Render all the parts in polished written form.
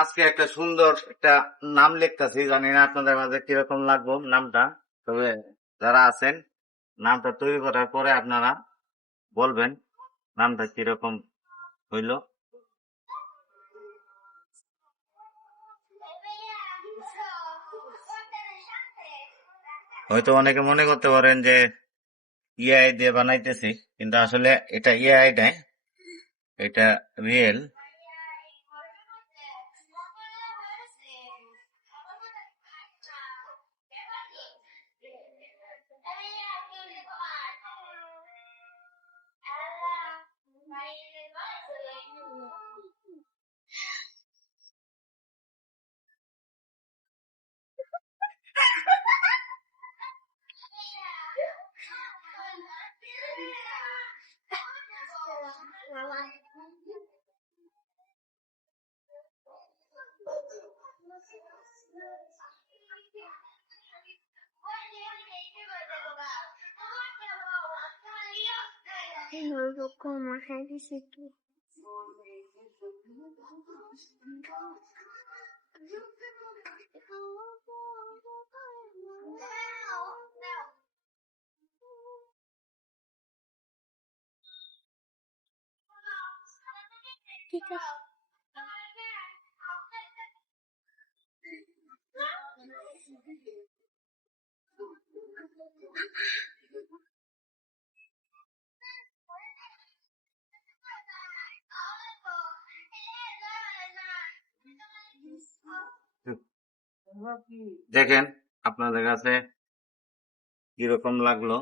আজকে একটা সুন্দর একটা নাম লিখতেছি, জানি না আপনাদের মাঝে কিরকম লাগবে নামটা। তবে যারা আছেন, নামটা তৈরি করার পরে আপনারা বলবেন নামটা কিরকম হইলো। হয়তো অনেকে মনে করতে পারেন যে এআই দিয়ে বানাইতেছি, কিন্তু আসলে এটা এআই নয়, এটা রিয়েল। Como revista tu. দেখেন আপনাদের কাছে কিরকম লাগলো।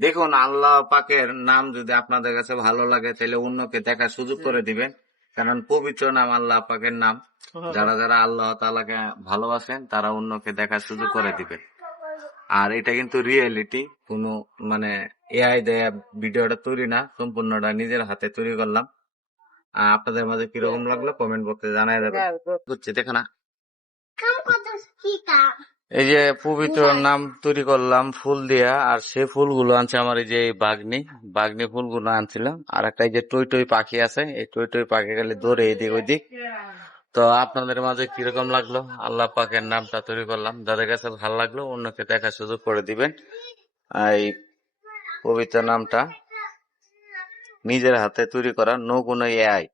দেখুন, আল্লাহ পাকের নাম যদি আপনাদের কাছে ভালো লাগে তাহলে অন্যকে দেখার সুযোগ করে দিবেন, কারণ পবিত্র নাম আল্লাহ পাকের নাম। যারা যারা আল্লাহ তাআলাকে ভালোবাসেন তারা অন্যকে দেখার সুযোগ করে দিবেন। আর এটা কিন্তু রিয়েলিটি, কোনো মানে এআই দেয়া ভিডিওটা তৈরি না, সম্পূর্ণটা নিজের হাতে তৈরি করলাম। আপনাদের মাঝে কিরকম লাগলো কমেন্ট বক্সে জানাই দেবেন। বুঝছি, দেখো না, এই যে পবিত্র নাম তৈরি করলাম ফুল দিয়া, আর সে ফুলগুলো আনছে আমার এই যে বাগনি বাগনি ফুলগুলো আনছিলাম। আর একটা এই যে টই টই পাখি আছে, এই টই টই পাখি গেলে দৌড়ে এদিক ওইদিক। তো আপনাদের মাঝে কিরকম লাগলো আল্লাহ পাকের নামটা তৈরি করলাম, যাদের কাছে ভালো লাগলো অন্যকে দেখার সুযোগ করে দিবেন। এই পবিত্র নামটা নিজের হাতে তৈরি করা, নো কোনো এআই।